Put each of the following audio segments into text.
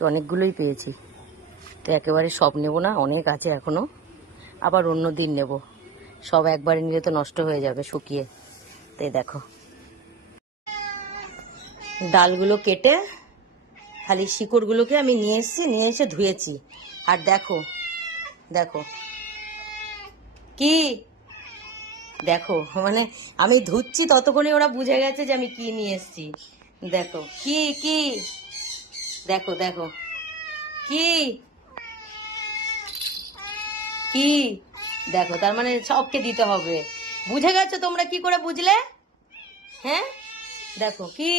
তো অনেকগুলোই পেয়েছি, তো একেবারে সব নেব না, অনেক আছে এখনও, আবার অন্য দিন নেব। সব একবারে নিলে তো নষ্ট হয়ে যাবে শুকিয়ে। তো দেখো ডালগুলো কেটে খালি শিকড়গুলোকে আমি নিয়ে এসে ধুয়েছি। আর দেখো দেখো কি, দেখো মানে আমি ধুচ্ছি ততক্ষণে ওরা বুঝে গেছে যে আমি কি নিয়ে এসেছি। দেখো কি কি, দেখো দেখো কি কি, দেখো তার মানে সবকে দিতে হবে। বুঝে গেছো তোমরা? কি করে বুঝলে? হ্যাঁ দেখো কি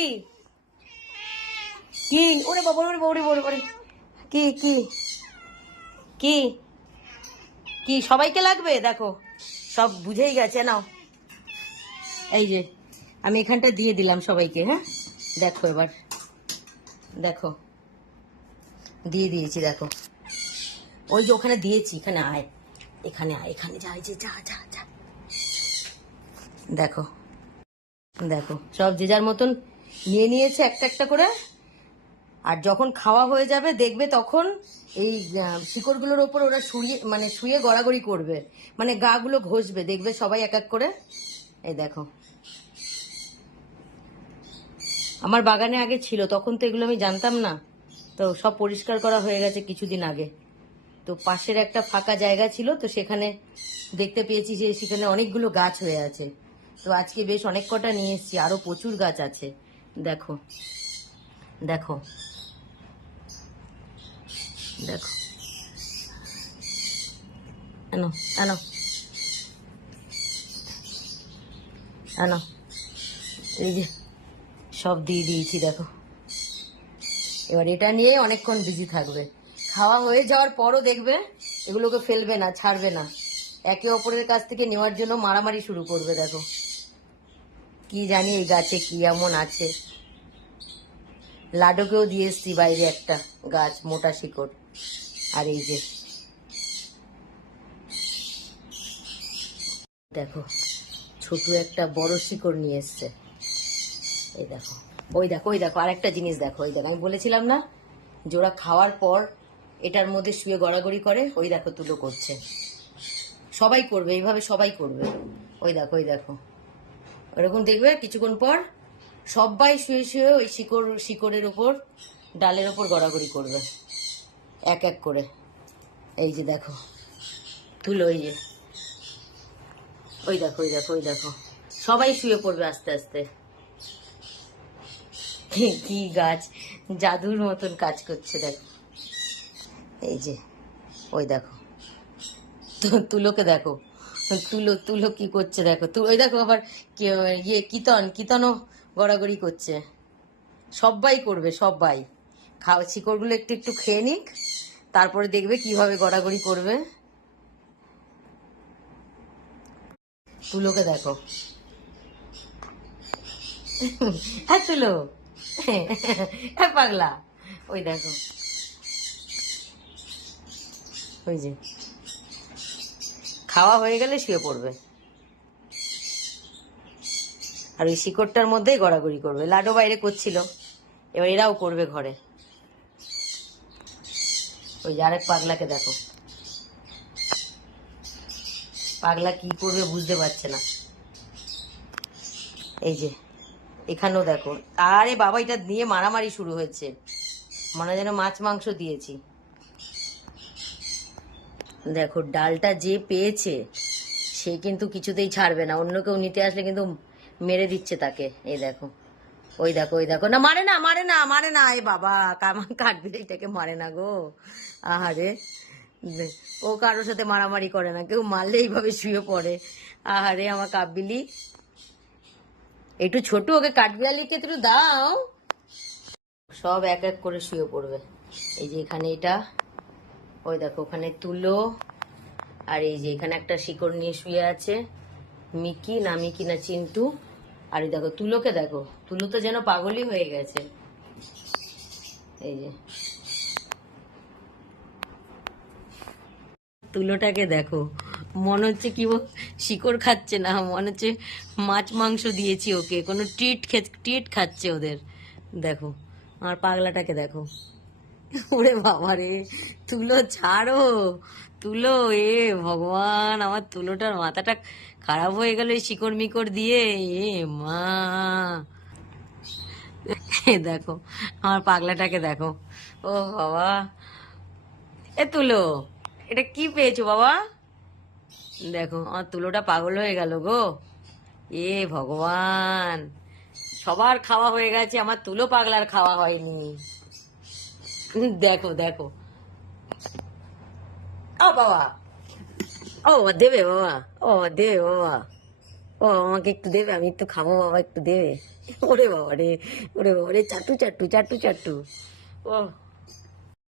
কি, ওরে বাবা ওরে বাবা ওরে বাবা ওরে, কি কি কি কি সবাইকে লাগবে? দেখো সব বুঝেই গেছে। নাও এই যে আমি এখানটা দিয়ে দিলাম সবাইকে। হ্যাঁ দেখো এবার দেখো দিয়ে দিয়েছি। দেখো ওই যে ওখানে দিয়েছি, এখানে আয়, এখানে আয়, এখানে যা, এই যে যা যা যা। দেখো দেখো সব যে যার মতন নিয়ে নিয়েছে একটা একটা করে। আর যখন খাওয়া হয়ে যাবে দেখবে তখন এই শিকড়গুলোর ওপর ওরা শুয়ে গড়াগড়ি করবে, মানে গাগুলো ঘষবে, দেখবে সবাই এক এক করে। এই দেখো আমার বাগানে আগে ছিল, তখন তো এগুলো আমি জানতাম না, তো সব পরিষ্কার করা হয়ে গেছে কিছুদিন আগে। তো পাশের একটা ফাঁকা জায়গা ছিল, তো সেখানে দেখতে পেয়েছি যে সেখানে অনেকগুলো গাছ হয়ে আছে। তো আজকে বেশ অনেক কটা নিয়ে এসেছি, আরো প্রচুর গাছ আছে। দেখো দেখো দেখো, এনো এনো এনো, এই যে সব দিয়ে দিয়েছি। দেখো এবার এটা নিয়ে অনেকক্ষণ বিজি থাকবে। খাওয়া হয়ে যাওয়ার পরও দেখবে এগুলোকে ফেলবে না, ছাড়বে না, একে অপরের কাছ থেকে নেওয়ার জন্য মারামারি শুরু করবে। দেখো কি জানি এই গাছে কি এমন আছে। লাডুকেও দিয়ে এসছি বাইরে একটা গাছ, মোটা শিকড়। আর এই যে দেখো ছোট একটা বড় শিকড় নিয়ে এসছে। এই দেখো ওই দেখো ওই দেখো আরেকটা জিনিস দেখো, ওই দেখো আমি বলেছিলাম না যে ওরা খাওয়ার পর এটার মধ্যে শুয়ে গড়াগড়ি করে। ওই দেখো তুলো করছে, সবাই করবে এইভাবে, সবাই করবে। ওই দেখো ওই দেখো ওরকম দেখবে কিছুক্ষণ পর সবাই শুয়ে শুয়ে ওই শিকড়ের ওপর, ডালের ওপর গড়াগড়ি করবে এক এক করে। এই যে দেখো তুলো, এই যে ওই দেখো ওই দেখো ওই দেখো সবাই শুয়ে পড়বে আস্তে আস্তে। কি গাছ জাদুর মতন কাজ করছে। দেখো এই যে ওই দেখো তুলোকে দেখো, তুলো তুলো কি করছে দেখো। ওই দেখো আবার কীর্তনও গড়াগড়ি করছে। সবাই করবে, সবাই শিকড়গুলো একটু একটু খেয়ে নিক, তারপরে দেখবে কিভাবে গড়াগড়ি করবে। তুলোকে দেখো, হ্যাঁ তুলো, হ্যাঁ পাগলা। ওই দেখো ওই যে খাওয়া হয়ে গেলে শুয়ে পড়বে, আর ওই শিকড়টার মধ্যেই গড়াগড়ি করবে। লাডো বাইরে করছিল, এবার এরাও করবে ঘরে। ওই যে আরেক পাগলাকে দেখো, পাগলা কি করবে বুঝতে পারছে না। এই যে এখানেও দেখো, আরে বাবা এটা নিয়ে মারামারি শুরু হয়েছে, মনে যেন মাছ মাংস দিয়েছি। দেখো ডালটা যে পেয়েছে সে কিন্তু কিছুতেই ছাড়বে না, অন্য কেউ নিতে আসলে কিন্তু মেরে দিচ্ছে তাকে। এই দেখো ওই দেখো ওই দেখো, না মারে না মারে না মারে না, এ বাবা কাটবে এটাকে, মারে না গো। আহারে ও কারোর সাথে মারামারি করে না, কেউ মারলে এইভাবে শুয়ে পড়ে। আহারে আমার কাববিলি, একটু ছোট, ওকে কাঠবিড়ালিকে একটু দাও। সব এক এক করে শুয়ে পড়বে। এই যে এখানে এটা, ওই দেখো ওখানে তুলো, আর এই যে এখানে একটা শিকড় নিয়ে শুয়ে আছে মিকি না চিন্টু। আর এই দেখো তুলোকে দেখো, তুলো তো যেন পাগলই হয়ে গেছে। এই যে তুলোটাকে দেখো, মনে হচ্ছে কি শিকড় খাচ্ছে না, মনে হচ্ছে মাছ মাংস দিয়েছি ওকে, কোনো ট্রিট খাচ্ছে ওদের। দেখো আমার পাগলাটাকে দেখো, ওরে বাবা রে, তুলো ছাড়ো, তুলো। এ ভগবান, আমার তুলোটার মাথাটা খারাপ হয়ে গেল এই শিকড় মিকড় দিয়ে। এ মা, এ দেখো আমার পাগলাটাকে দেখো। ও বাবা, এ তুলো, এটা কি পেয়েছো বাবা? দেখো আমার তুলোটা পাগল হয়ে গেল গো। এ ভগবান, সবার খাওয়া হয়ে গেছে, আমার তুলো পাগলার খাওয়া হয়নি। দেখো দেখো, ও বাবা, ও বাবা দেবে বাবা, ও বাবা দেবে বাবা, ও আমাকে একটু দেবে, আমি একটু খাবো বাবা, একটু দেবে। ওরে বাবা রে, ওরে বাবা রে, চাটু চাটু চাটু চাটু। ও